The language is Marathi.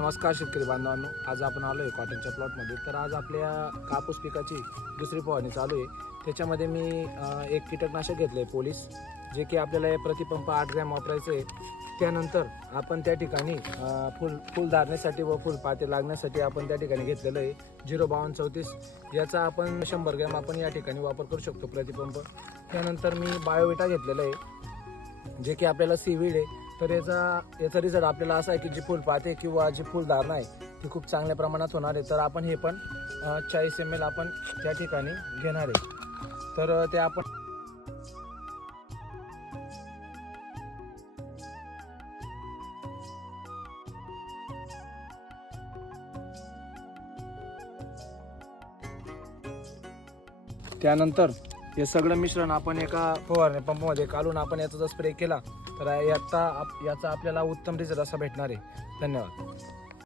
नमस्कार शेतकरी बांधवांनो, आज आपण आलो आहे कॉटनच्या प्लॉटमध्ये. तर आज आपल्या कापूस पिकाची दुसरी फवारणी चालू आहे. त्याच्यामध्ये मी एक कीटकनाशक घेतलं आहे पोलीस, जे की आपल्याला प्रतिपंप 8 ग्रॅम वापरायचं आहे. त्यानंतर आपण त्या ठिकाणी फुल धारणेसाठी व फुलपाते लागण्यासाठी आपण त्या ठिकाणी घेतलेलं आहे 05234. याचा आपण 100 ग्रॅम आपण या ठिकाणी वापर करू शकतो प्रतिपंप. त्यानंतर मी बायोविटा घेतलेलं आहे, जे की आपल्याला सीवीड आहे. तर याचा रिझल्ट आपल्याला असा आहे की जी फुलपाते किंवा जी फुलधारणा आहे ती खूप चांगल्या प्रमाणात होणार आहे. तर आपण हे पण 40 ml आपण त्या ठिकाणी घेणार आहे. तर ते आपण त्यानंतर हे सगळं मिश्रण आपण एका फवारणी पंपमध्ये काढून आपण याचा जर स्प्रे केला तर याचा आपल्याला उत्तम रिझल्ट असा भेटणार आहे. धन्यवाद.